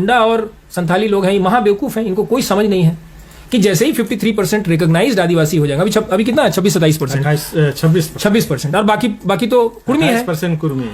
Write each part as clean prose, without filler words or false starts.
मुंडा और संथाली लोग हैं, ये महाबेवकूफ़ हैं, इनको कोई समझ नहीं है कि जैसे ही 53% रिकॉग्नाइज्ड आदिवासी हो जाएगा, अभी कितना है, 26-27%, 26%, और बाकी तो कुर्मी है,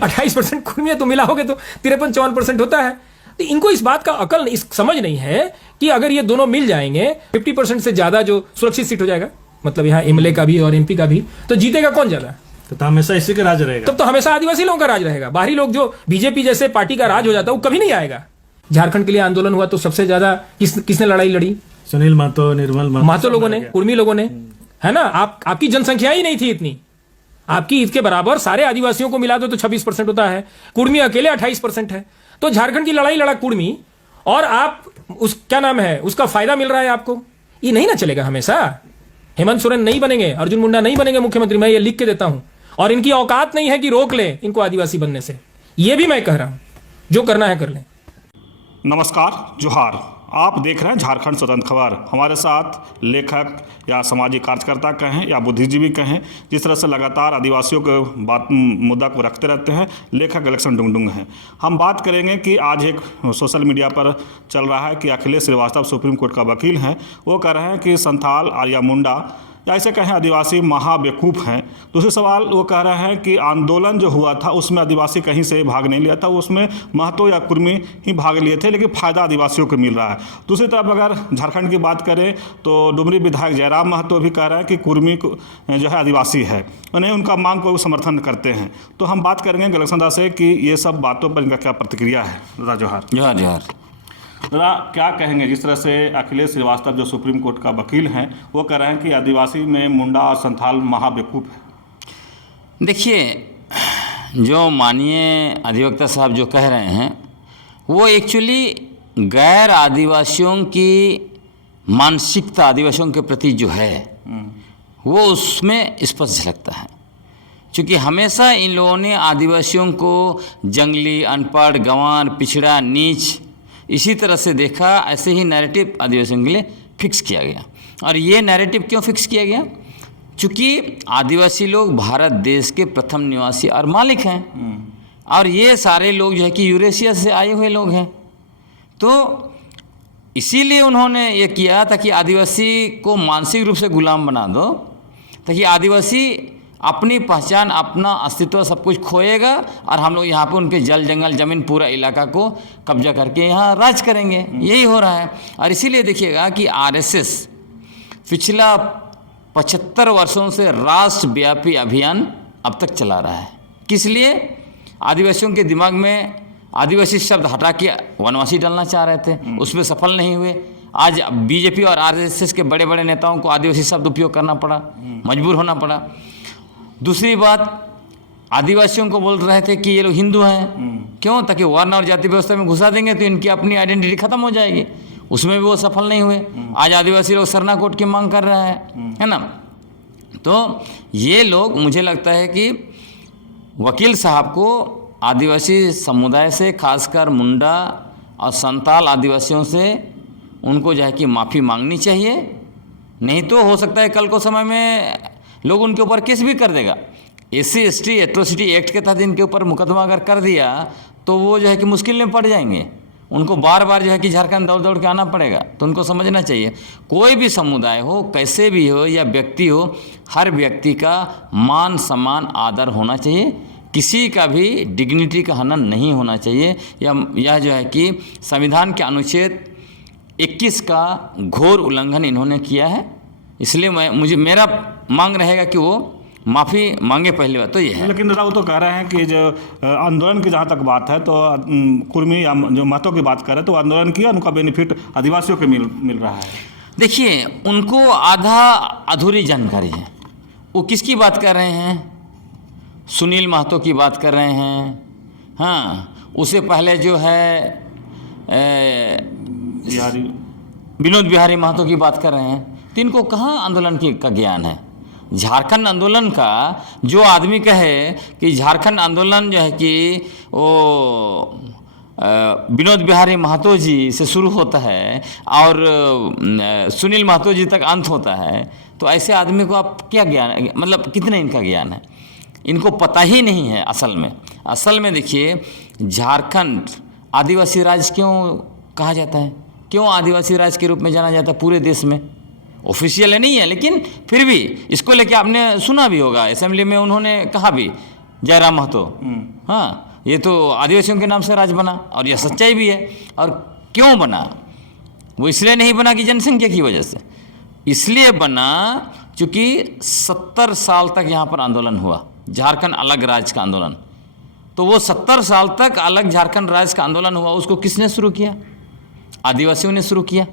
28% कुर्मी है, तो मिलाओगे तो 53-54% होता है। तो इनको इस बात का अकल, इस समझ नहीं है कि अगर ये दोनों मिल जाएंगे 50% से ज्यादा जो सुरक्षित सीट हो जाएगा, मतलब यहाँ एमएलए का भी और एमपी का भी, तो जीतेगा कौन ज्यादा? तो हमेशा इसी का राज रहेगा। तब तो हमेशा आदिवासी लोगों का राज रहेगा। बाहरी लोग, जो बीजेपी जैसे पार्टी का राज हो जाता है, वो कभी नहीं आएगा। झारखंड के लिए आंदोलन हुआ तो सबसे ज्यादा किसने लड़ाई लड़ी? सुनील महतो, निर्मल महतो लोगों ने, कुर्मी लोगों ने, है ना। आपकी जनसंख्या ही नहीं थी इतनी, आपकी इसके बराबर सारे आदिवासियों को मिला दो तो 26% होता है, कुर्मी अकेले 28% है। तो झारखंड की लड़ाई लड़ा कुर्मी, और आप क्या नाम है, उसका फायदा मिल रहा है आपको। ये नहीं ना चलेगा हमेशा। हेमंत सोरेन नहीं बनेंगे, अर्जुन मुंडा नहीं बनेंगे मुख्यमंत्री, मैं ये लिख के देता हूं। और इनकी औकात नहीं है कि रोक ले इनको आदिवासी बनने से, ये भी मैं कह रहा हूं। जो करना है कर लें। नमस्कार, जोहार। आप देख रहे हैं झारखंड स्वतंत्र खबर। हमारे साथ लेखक या सामाजिक कार्यकर्ता कहें या बुद्धिजीवी कहें, जिस तरह से लगातार आदिवासियों के मुद्दा को रखते रहते हैं, लेखक इलेक्शन डुंगडुंग हैं। हम बात करेंगे कि आज एक सोशल मीडिया पर चल रहा है कि अखिलेश श्रीवास्तव सुप्रीम कोर्ट का वकील हैं, वो कह रहे हैं कि संथाल या मुंडा या ऐसे कहें आदिवासी महाबेवकूफ़ हैं। दूसरे सवाल वो कह रहे हैं कि आंदोलन जो हुआ था उसमें आदिवासी कहीं से भाग नहीं लिया था, उसमें महतो या कुर्मी ही भाग लिए थे, लेकिन फ़ायदा आदिवासियों को मिल रहा है। दूसरी तरफ अगर झारखंड की बात करें तो डुमरी विधायक जयराम महतो भी कह रहे हैं कि कुर्मी जो है आदिवासी है, उन्हें उनका मांग को समर्थन करते हैं। तो हम बात करेंगे गलक्सन दास से कि ये सब बातों पर इनका क्या प्रतिक्रिया है। दादा जोहार। जोहार जोहार। दादा, क्या कहेंगे, जिस तरह से अखिलेश श्रीवास्तव जो सुप्रीम कोर्ट का वकील हैं, वो कह रहे हैं कि आदिवासी में मुंडा और संथाल महाबेवकूफ़ है। देखिए, जो माननीय अधिवक्ता साहब जो कह रहे हैं वो एक्चुअली गैर आदिवासियों की मानसिकता आदिवासियों के प्रति जो है वो उसमें स्पष्ट झलकता है। क्योंकि हमेशा इन लोगों ने आदिवासियों को जंगली, अनपढ़, गंवार, पिछड़ा, नीच इसी तरह से देखा। ऐसे ही नैरेटिव आदिवासियों के लिए फिक्स किया गया। और ये नैरेटिव क्यों फिक्स किया गया? क्योंकि आदिवासी लोग भारत देश के प्रथम निवासी और मालिक हैं, और ये सारे लोग जो है कि यूरेशिया से आए हुए लोग हैं। तो इसीलिए उन्होंने ये किया ताकि आदिवासी को मानसिक रूप से गुलाम बना दो, ताकि आदिवासी अपनी पहचान, अपना अस्तित्व सब कुछ खोएगा और हम लोग यहाँ पे उनके जल, जंगल, ज़मीन, पूरा इलाका को कब्जा करके यहाँ राज करेंगे। यही हो रहा है। और इसीलिए देखिएगा कि आरएसएस पिछला 75 वर्षों से राष्ट्रव्यापी अभियान अब तक चला रहा है। किस लिए? आदिवासियों के दिमाग में आदिवासी शब्द हटा के वनवासी डालना चाह रहे थे, उसमें सफल नहीं हुए। आज बीजेपी और आरएसएस के बड़े बड़े नेताओं को आदिवासी शब्द उपयोग करना पड़ा, मजबूर होना पड़ा। दूसरी बात, आदिवासियों को बोल रहे थे कि ये लोग हिंदू हैं। क्यों? ताकि वर्ण और जाति व्यवस्था में घुसा देंगे तो इनकी अपनी आइडेंटिटी खत्म हो जाएगी। उसमें भी वो सफल नहीं हुए। आज आदिवासी लोग सरना कोड की मांग कर रहे हैं, है ना। तो ये लोग, मुझे लगता है कि वकील साहब को आदिवासी समुदाय से, खासकर मुंडा और संताल आदिवासियों से, उनको जो है कि माफ़ी मांगनी चाहिए। नहीं तो हो सकता है कल को समय में लोग उनके ऊपर केस भी कर देगा। SC/ST एट्रोसिटी एक्ट के तहत इनके ऊपर मुकदमा अगर कर दिया तो वो जो है कि मुश्किल में पड़ जाएंगे। उनको बार बार जो है कि झारखंड दौड़ दौड़ के आना पड़ेगा। तो उनको समझना चाहिए, कोई भी समुदाय हो, कैसे भी हो या व्यक्ति हो, हर व्यक्ति का मान, सम्मान, आदर होना चाहिए। किसी का भी डिग्निटी का हनन नहीं होना चाहिए। यह जो है कि संविधान के अनुच्छेद 21 का घोर उल्लंघन इन्होंने किया है। इसलिए मेरा मांग रहेगा कि वो माफ़ी मांगे। पहली बात तो ये है। लेकिन दादा, वो तो कह रहे हैं कि जो आंदोलन की जहाँ तक बात है तो कुर्मी या जो महतो की बात करें तो आंदोलन किया, उनका बेनिफिट आदिवासियों को मिल रहा है। देखिए, उनको आधा अधूरी जानकारी है। वो किसकी बात कर रहे हैं? सुनील महतो की बात कर रहे हैं। हाँ, उससे पहले जो है विनोद बिहारी महतो की बात कर रहे हैं। तो इनको कहाँ आंदोलन का ज्ञान है? झारखंड आंदोलन का जो आदमी कहे कि झारखंड आंदोलन जो है कि वो विनोद बिहारी महतो जी से शुरू होता है और सुनील महतो जी तक अंत होता है, तो ऐसे आदमी को आप क्या ज्ञान, मतलब कितने इनका ज्ञान है? इनको पता ही नहीं है। असल में देखिए, झारखंड आदिवासी राज्य क्यों कहा जाता है, क्यों आदिवासी राज्य के रूप में जाना जाता है पूरे देश में? ऑफिशियल है नहीं है, लेकिन फिर भी इसको लेके आपने सुना भी होगा, असेंबली में उन्होंने कहा भी, जयराम महतो, हाँ ये तो आदिवासियों के नाम से राज्य बना, और यह सच्चाई भी है। और क्यों बना? वो इसलिए नहीं बना कि जनसंख्या की वजह से, इसलिए बना क्योंकि 70 साल तक यहाँ पर आंदोलन हुआ, झारखंड अलग राज्य का आंदोलन। तो वो 70 साल तक अलग झारखंड राज्य का आंदोलन हुआ, उसको किसने शुरू किया? आदिवासियों ने शुरू किया।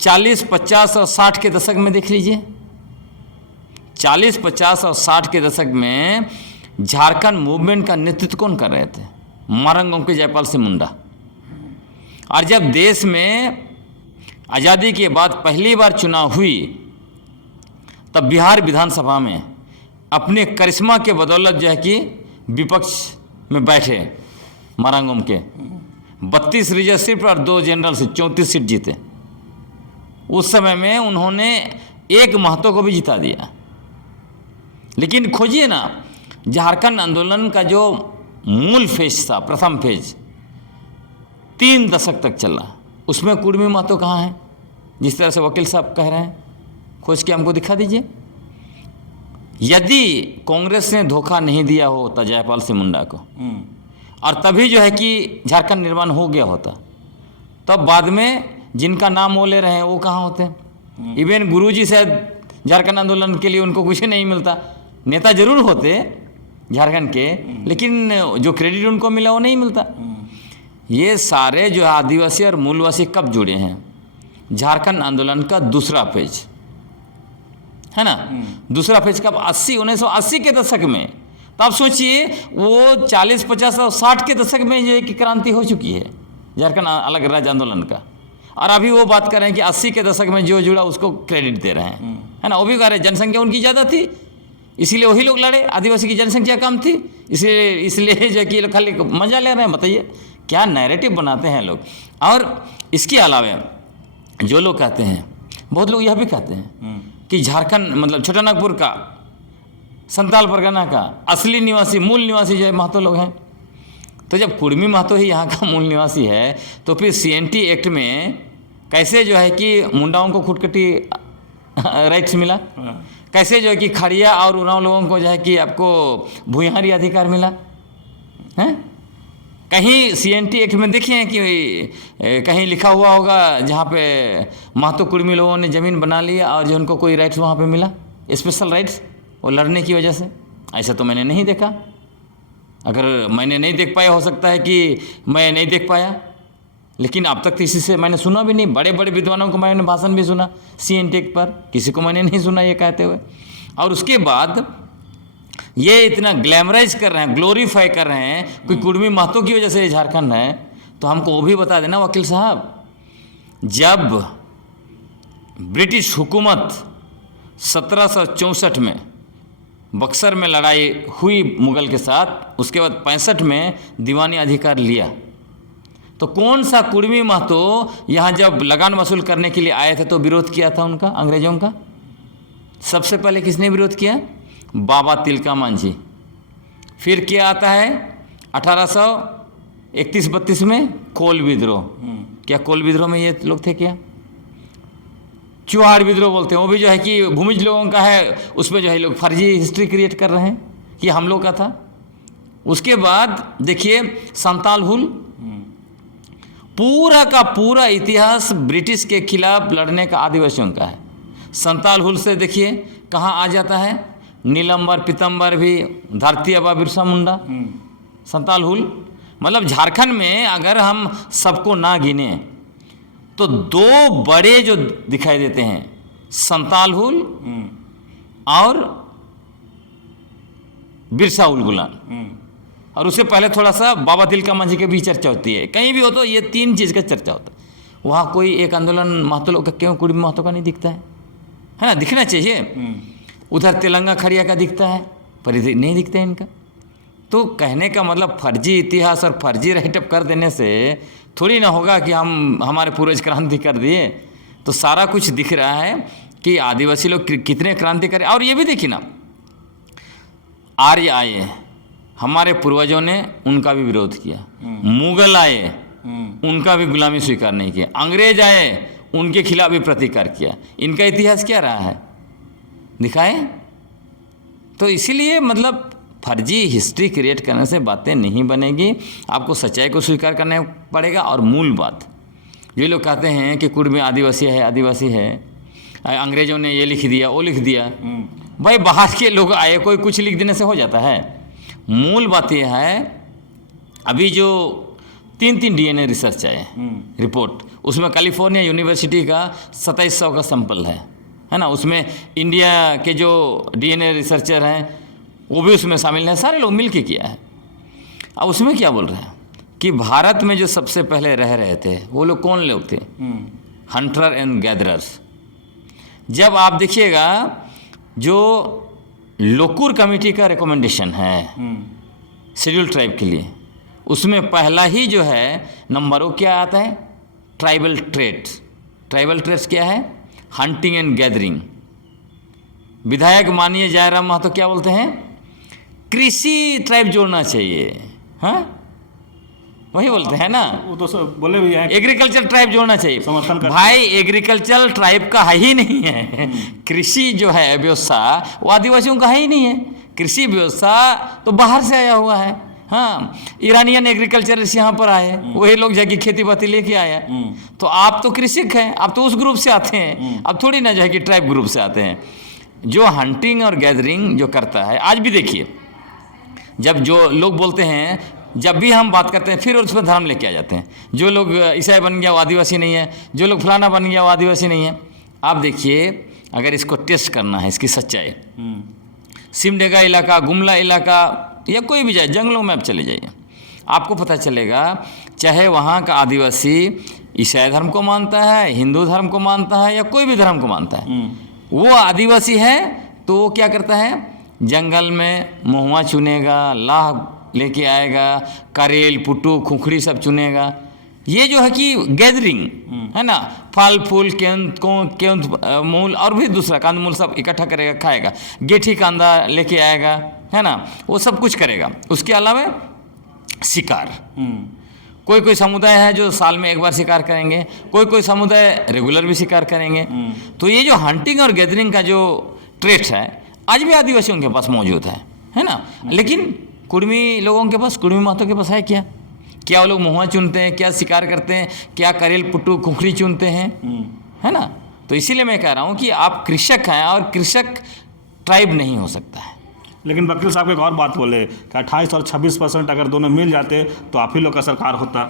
40, 50 और 60 के दशक में देख लीजिए, 40, 50 और 60 के दशक में झारखंड मूवमेंट का नेतृत्व कौन कर रहे थे? मारंगों के जयपाल सिंह मुंडा। और जब देश में आज़ादी के बाद पहली बार चुनाव हुई, तब बिहार विधानसभा में अपने करिश्मा के बदौलत जो है कि विपक्ष में बैठे मारंगों के 32 रिजर्व सीट और 2 जनरल से 34 सीट जीते। उस समय में उन्होंने एक महतो को भी जिता दिया। लेकिन खोजिए ना, झारखंड आंदोलन का जो मूल फेज था, प्रथम फेज 3 दशक तक चला, उसमें कुर्मी महतो कहाँ है? जिस तरह से वकील साहब कह रहे हैं, खोज के हमको दिखा दीजिए। यदि कांग्रेस ने धोखा नहीं दिया होता जयपाल सिंह मुंडा को, और तभी जो है कि झारखंड निर्माण हो गया होता, तब बाद में जिनका नाम वो ले रहे हैं वो कहाँ होते हैं? इवन गुरुजी शायद झारखंड आंदोलन के लिए उनको कुछ नहीं मिलता, नेता जरूर होते झारखंड के, लेकिन जो क्रेडिट उनको मिला वो नहीं मिलता। ये सारे जो आदिवासी और मूलवासी कब जुड़े हैं? झारखंड आंदोलन का दूसरा फेज है ना, दूसरा फेज कब? 1980 के दशक में। तो आप सोचिए, वो 40, 50 और 60 के दशक में जो एक क्रांति हो चुकी है झारखंड अलग राज्य आंदोलन का, और अभी वो बात कर रहे हैं कि 80 के दशक में जो जुड़ा उसको क्रेडिट दे रहे हैं, है ना। वो भी कह रहे हैं जनसंख्या उनकी ज़्यादा थी, इसीलिए वही लोग लड़े, आदिवासी की जनसंख्या कम थी, इसलिए जो कि लोग खाली मजा ले रहे हैं। बताइए क्या नैरेटिव बनाते हैं लोग। और इसके अलावा जो लोग कहते हैं, बहुत लोग यह भी कहते हैं कि झारखंड मतलब छोटानागपुर का, संताल परगना का असली निवासी, मूल निवासी जो है महतो लोग हैं। तो जब कुर्मी महतो ही यहाँ का मूल निवासी है, तो फिर CNT एक्ट में कैसे जो है कि मुंडाओं को खुदकटी राइट्स मिला? कैसे जो है कि खड़िया और उरांव लोगों को जो है कि आपको भूयहारी अधिकार मिला है? कहीं CNT एक्ट में देखिए कि कहीं लिखा हुआ होगा जहाँ पे महतो कुर्मी लोगों ने ज़मीन बना लिया और जो उनको कोई राइट्स वहाँ पे मिला, स्पेशल राइट्स, वो लड़ने की वजह से? ऐसा तो मैंने नहीं देखा। अगर मैंने नहीं देख पाया, हो सकता है कि मैं नहीं देख पाया, लेकिन अब तक किसी से मैंने सुना भी नहीं। बड़े बड़े विद्वानों को मैंने भाषण भी सुना CNT एक्ट पर, किसी को मैंने नहीं सुना ये कहते हुए। और उसके बाद ये इतना ग्लैमराइज कर रहे हैं, ग्लोरीफाई कर रहे हैं कोई कुर्मी महतो की वजह से झारखंड है। तो हमको वो भी बता देना वकील साहब, जब ब्रिटिश हुकूमत 1764 में बक्सर में लड़ाई हुई मुगल के साथ, उसके बाद 65 में दीवानी अधिकार लिया, तो कौन सा कुर्मी महतो यहाँ जब लगान वसूल करने के लिए आए थे तो विरोध किया था उनका, अंग्रेजों का? सबसे पहले किसने विरोध किया? बाबा तिलका मांझी। फिर क्या आता है 1831-32 में? कोल विद्रोह। क्या कोल विद्रोह में ये लोग थे क्या? चुहाड़ विद्रोह बोलते हैं, वो भी जो है कि भूमिज लोगों का है, उसमें जो है लोग फर्जी हिस्ट्री क्रिएट कर रहे हैं कि हम लोग का था। उसके बाद देखिए संताल हुल, पूरा का पूरा इतिहास ब्रिटिश के खिलाफ लड़ने का आदिवासियों का है। संताल हुल से देखिए कहाँ आ जाता है, नीलम्बर पीतम्बर भी, धरती आबा बिरसा मुंडा, संताल हुल। मतलब झारखंड में अगर हम सबको ना गिने तो 2 बड़े जो दिखाई देते हैं, संताल हुल और बिरसा हुल गुलान। और उससे पहले थोड़ा सा बाबा तिलका मांझी की भी चर्चा होती है, कहीं भी हो तो ये 3 चीज़ का चर्चा होता है। वहाँ कोई एक आंदोलन महतो लोग का, क्यों कुर्मी महतो का नहीं दिखता है ना? दिखना चाहिए। उधर तेलंगा खड़िया का दिखता है, पर इधर नहीं दिखता है इनका। तो कहने का मतलब फर्जी इतिहास और फर्जी राइटअप कर देने से थोड़ी ना होगा कि हम हमारे पूर्वज क्रांति कर दिए। तो सारा कुछ दिख रहा है कि आदिवासी लोग कितने क्रांति करे। और ये भी देखिए ना, आर्य आए, हमारे पूर्वजों ने उनका भी विरोध किया। मुगल आए, उनका भी गुलामी स्वीकार नहीं किया। अंग्रेज आए, उनके खिलाफ भी प्रतिकार किया। इनका इतिहास क्या रहा है, दिखाएं। तो इसीलिए मतलब फर्जी हिस्ट्री क्रिएट करने से बातें नहीं बनेगी, आपको सच्चाई को स्वीकार करना पड़ेगा। और मूल बात, ये लोग कहते हैं कि कुर्मी आदिवासी है, आदिवासी है, अंग्रेजों ने ये लिख दिया, वो लिख दिया। भाई बाहर के लोग आए, कोई कुछ लिख देने से हो जाता है? मूल बात यह है, अभी जो 3 DNA रिसर्च आए रिपोर्ट, उसमें कैलिफोर्निया यूनिवर्सिटी का 2700 का सैंपल है ना। उसमें इंडिया के जो DNA रिसर्चर हैं वो भी उसमें शामिल हैं, सारे लोग मिल के किया है। अब उसमें क्या बोल रहे हैं कि भारत में जो सबसे पहले रह रहे थे वो लोग कौन लोग थे? Hunter and gatherers. जब आप देखिएगा जो लोकूर कमेटी का रिकमेंडेशन है शेड्यूल ट्राइब के लिए, उसमें पहला ही जो है नंबर वो क्या आता है? Tribal trades. ट्राइबल ट्रेड्स क्या है? Hunting and gathering. विधायक माननीय जयराम महतो क्या बोलते हैं? कृषि ट्राइब जोड़ना चाहिए। हाँ, वही बोलते हैं ना, वो तो सब बोले भी हैं। एग्रीकल्चर ट्राइब जोड़ना चाहिए। समर्थन करते भाई एग्रीकल्चर ट्राइब का है ही नहीं है। कृषि जो है व्यवस्था वो आदिवासियों का है ही नहीं है। कृषि व्यवस्था तो बाहर से आया हुआ है। हाँ, ईरानियन एग्रीकल्चरिस्ट यहाँ पर आए, वही लोग जाके खेती बाती लेके आया। तो आप तो कृषक हैं, आप तो उस ग्रुप से आते हैं, अब थोड़ी ना जो है कि ट्राइब ग्रुप से आते हैं। जो हंटिंग और गैदरिंग जो करता है, आज भी देखिए, जब जो लोग बोलते हैं, जब भी हम बात करते हैं फिर उसमें धर्म लेके आ जाते हैं। जो लोग ईसाई बन गया वो आदिवासी नहीं है, जो लोग फलाना बन गया वो आदिवासी नहीं है। आप देखिए, अगर इसको टेस्ट करना है, इसकी सच्चाई, सिमडेगा इलाका, गुमला इलाका या कोई भी जाए, जंगलों में आप चले जाइए, आपको पता चलेगा चाहे वहाँ का आदिवासी ईसाई धर्म को मानता है, हिंदू धर्म को मानता है या कोई भी धर्म को मानता है, वो आदिवासी है तो वो क्या करता है? जंगल में महुआ चुनेगा, लाह लेके आएगा, करेल, पुट्टू, खुखड़ी सब चुनेगा। ये जो है कि गैदरिंग है ना, फल फूल, केंत मूल और भी दूसरा कंदमूल सब इकट्ठा करेगा, खाएगा, गेठी कांदा लेके आएगा, है ना, वो सब कुछ करेगा। उसके अलावा शिकार, कोई कोई समुदाय है जो साल में एक बार शिकार करेंगे, कोई कोई समुदाय रेगुलर भी शिकार करेंगे। तो ये जो हंटिंग और गैदरिंग का जो ट्रेट है आज भी आदिवासियों के पास मौजूद है ना। लेकिन कुर्मी लोगों के पास, कुर्मी महतो के पास है क्या? क्या वो लोग महुआ चुनते हैं? क्या शिकार करते हैं? क्या करेल, पुट्टू, खुखड़ी चुनते हैं? है ना। तो इसीलिए मैं कह रहा हूँ कि आप कृषक हैं और कृषक ट्राइब नहीं हो सकता है। लेकिन वकील साहब एक और बात बोले कि 28 और 26% अगर दोनों मिल जाते तो आप ही लोग का सरकार होता।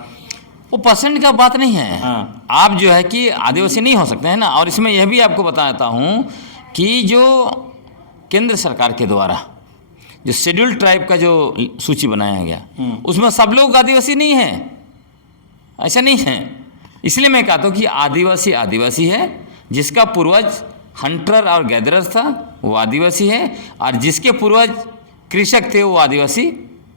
वो परसेंट का बात नहीं है। हाँ। आप जो है कि आदिवासी नहीं हो सकते हैं ना। और इसमें यह भी आपको बताता हूँ कि जो केंद्र सरकार के द्वारा जो शेड्यूल ट्राइब का जो सूची बनाया गया उसमें सब लोग आदिवासी नहीं है, ऐसा नहीं है। इसलिए मैं कहता हूँ कि आदिवासी आदिवासी है, जिसका पूर्वज हंटर और गैदरर था वो आदिवासी है, और जिसके पूर्वज कृषक थे वो आदिवासी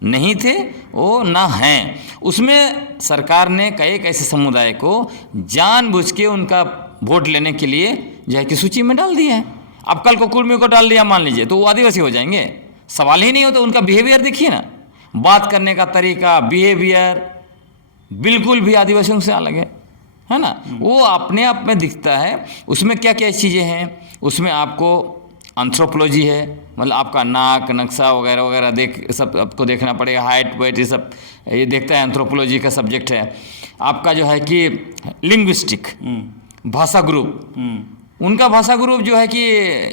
नहीं थे, वो ना हैं। उसमें सरकार ने कई ऐसे समुदाय को जानबूझ के उनका वोट लेने के लिए जो है कि सूची में डाल दिया है। अब कल को कुर्मी को डाल दिया मान लीजिए, तो वो आदिवासी हो जाएंगे? सवाल ही नहीं होता। उनका बिहेवियर देखिए ना, बात करने का तरीका, बिहेवियर बिल्कुल भी आदिवासियों से अलग है ना। वो अपने आप में दिखता है। उसमें क्या क्या चीज़ें हैं, उसमें आपको एंथ्रोपोलॉजी है, मतलब आपका नाक, नक्शा वगैरह वगैरह सब आपको देखना पड़ेगा, हाइट वेट ये सब ये देखता है, एंथ्रोपोलॉजी का सब्जेक्ट है। आपका जो है कि लिंग्विस्टिक, भाषा ग्रुप, उनका भाषा ग्रुप जो है कि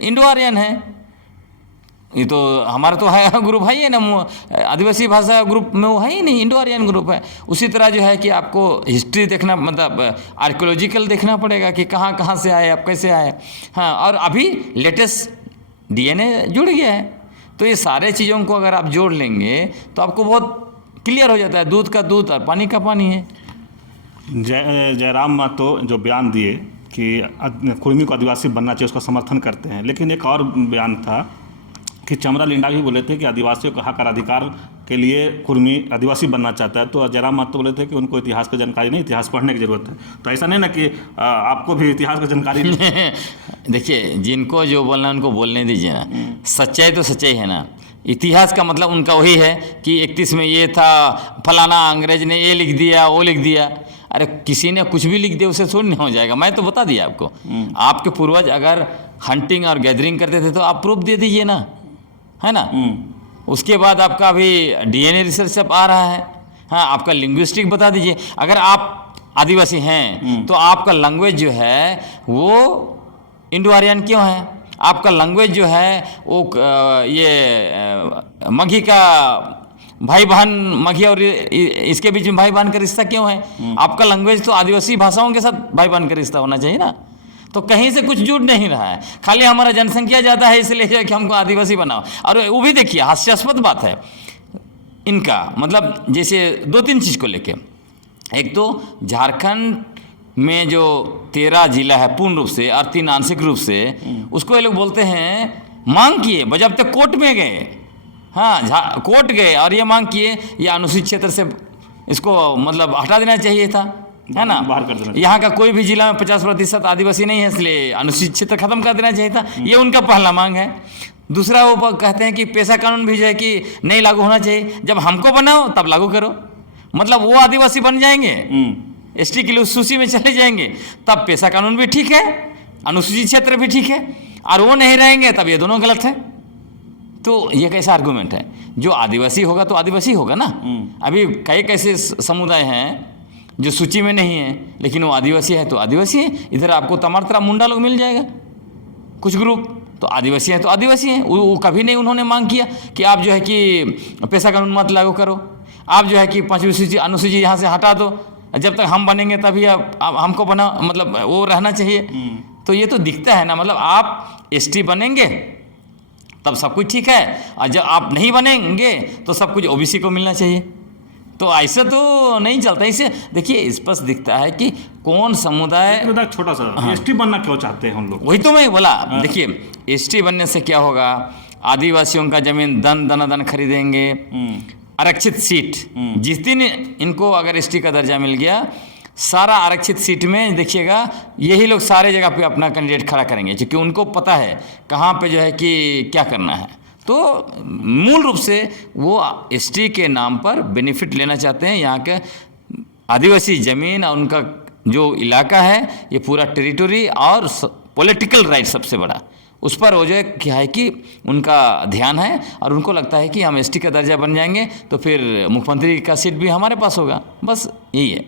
इंडो आर्यन है। ये तो हमारा तो है ग्रुप है ही ना, आदिवासी भाषा ग्रुप में वो है ही नहीं, इंडो आर्यन ग्रुप है। उसी तरह जो है कि आपको हिस्ट्री देखना, मतलब आर्कियोलॉजिकल देखना पड़ेगा कि कहाँ कहाँ से आए, आप कैसे आए। हाँ, और अभी लेटेस्ट DNA जुड़ गया है। तो ये सारे चीज़ों को अगर आप जोड़ लेंगे तो आपको बहुत क्लियर हो जाता है, दूध का दूध और पानी का पानी है। जयराम महतो जो बयान दिए कि कुर्मी को आदिवासी बनना चाहिए, उसका समर्थन करते हैं। लेकिन एक और बयान था कि चमरा लिंडा भी बोले थे कि आदिवासियों का हक और अधिकार के लिए कुर्मी आदिवासी बनना चाहता है। तो जयराम महतो बोले थे कि उनको इतिहास की जानकारी नहीं, इतिहास पढ़ने की ज़रूरत है। तो ऐसा नहीं ना कि आपको भी इतिहास की जानकारी नहीं। देखिए, जिनको जो बोलना है उनको बोलने दीजिए ना। सच्चाई तो सच्चाई है ना। इतिहास का मतलब उनका वही है कि 31 में ये था, फलाना अंग्रेज ने ये लिख दिया, वो लिख दिया। अरे किसी ने कुछ भी लिख दिया उसे थोड़ी नहीं हो जाएगा। मैं तो बता दिया आपको, आपके पूर्वज अगर हंटिंग और गैदरिंग करते थे तो आप प्रूफ दे दीजिए ना, है ना। उसके बाद आपका अभी DNA रिसर्च अब आ रहा है, हाँ, आपका लिंग्विस्टिक बता दीजिए। अगर आप आदिवासी हैं तो आपका लैंग्वेज जो है वो इंडो आर्यन क्यों है? आपका लैंग्वेज जो है वो ये मगही का भाई बहन, मगही और इसके बीच में भाई बहन का रिश्ता क्यों है? आपका लैंग्वेज तो आदिवासी भाषाओं के साथ भाई बहन का रिश्ता होना चाहिए ना। तो कहीं से कुछ जुड़ नहीं रहा है, खाली हमारा जनसंख्या ज़्यादा है इसलिए कि हमको आदिवासी बनाओ। और वो भी देखिए हास्यास्पद बात है इनका, मतलब जैसे 2-3 चीज़ को लेके। एक तो झारखंड में जो 13 जिला है पूर्ण रूप से और 3 आंशिक रूप से, उसको ये लोग बोलते हैं मांग किए, बजाबते कोर्ट में गए, हाँ, कोर्ट गए और ये मांग किए ये अनुसूचित क्षेत्र से इसको मतलब हटा देना चाहिए था, है ना। बाहर कर देना। यहाँ का कोई भी जिला में 50% आदिवासी नहीं है, इसलिए अनुसूचित क्षेत्र खत्म कर देना चाहिए था। ये उनका पहला मांग है। दूसरा वो कहते हैं कि पेशा कानून भी जो है कि नहीं लागू होना चाहिए, जब हमको बनाओ तब लागू करो। मतलब वो आदिवासी बन जाएंगे, ST की सूची में चले जाएंगे, तब पेशा कानून भी ठीक है, अनुसूचित क्षेत्र भी ठीक है, और वो नहीं रहेंगे तब ये दोनों गलत है। तो ये कैसा आर्गूमेंट है? जो आदिवासी होगा तो आदिवासी होगा ना। अभी कई कैसे समुदाय हैं जो सूची में नहीं है लेकिन वो आदिवासी है तो आदिवासी है। इधर आपको तमाम मुंडा लोग मिल जाएगा, कुछ ग्रुप तो आदिवासी हैं तो आदिवासी हैं। वो कभी नहीं उन्होंने मांग किया कि आप जो है कि पेशा कानून मत लागू करो, आप जो है कि 5वीं सूची अनुसूची यहाँ से हटा दो, जब तक हम बनेंगे तभी आप हमको बना, मतलब वो रहना चाहिए। तो ये तो दिखता है ना, मतलब आप ST बनेंगे तब सब कुछ ठीक है, और जब आप नहीं बनेंगे तो सब कुछ OBC को मिलना चाहिए। तो ऐसा तो नहीं चलता। इसे देखिए स्पष्ट दिखता है कि कौन समुदाय। छोटा सा ST बनना क्यों चाहते हैं हम लोग? वही तो मैं बोला, देखिए ST बनने से क्या होगा, आदिवासियों का जमीन दन खरीदेंगे, आरक्षित सीट, जिस दिन इनको अगर ST का दर्जा मिल गया, सारा आरक्षित सीट में देखिएगा यही लोग सारे जगह पे अपना कैंडिडेट खड़ा करेंगे, क्योंकि उनको पता है कहाँ पे जो है कि क्या करना है। तो मूल रूप से वो ST के नाम पर बेनिफिट लेना चाहते हैं। यहाँ के आदिवासी ज़मीन और उनका जो इलाका है, ये पूरा टेरिटरी और पॉलिटिकल राइट सबसे बड़ा, उस पर वो जो है क्या है कि उनका ध्यान है, और उनको लगता है कि हम ST का दर्जा बन जाएंगे तो फिर मुख्यमंत्री का सीट भी हमारे पास होगा। बस यही है।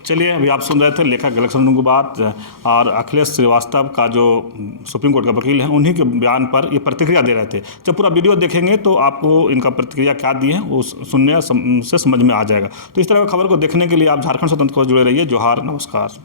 चलिए, अभी आप सुन रहे थे लेखक गलत की बात, और अखिलेश श्रीवास्तव का जो सुप्रीम कोर्ट का वकील हैं उन्हीं के बयान पर ये प्रतिक्रिया दे रहे थे। जब पूरा वीडियो देखेंगे तो आपको इनका प्रतिक्रिया क्या दी है वो सुनने से समझ में आ जाएगा। तो इस तरह की खबर को देखने के लिए आप झारखंड स्वतंत्र खबर जुड़े रहिए। जोहार, नमस्कार।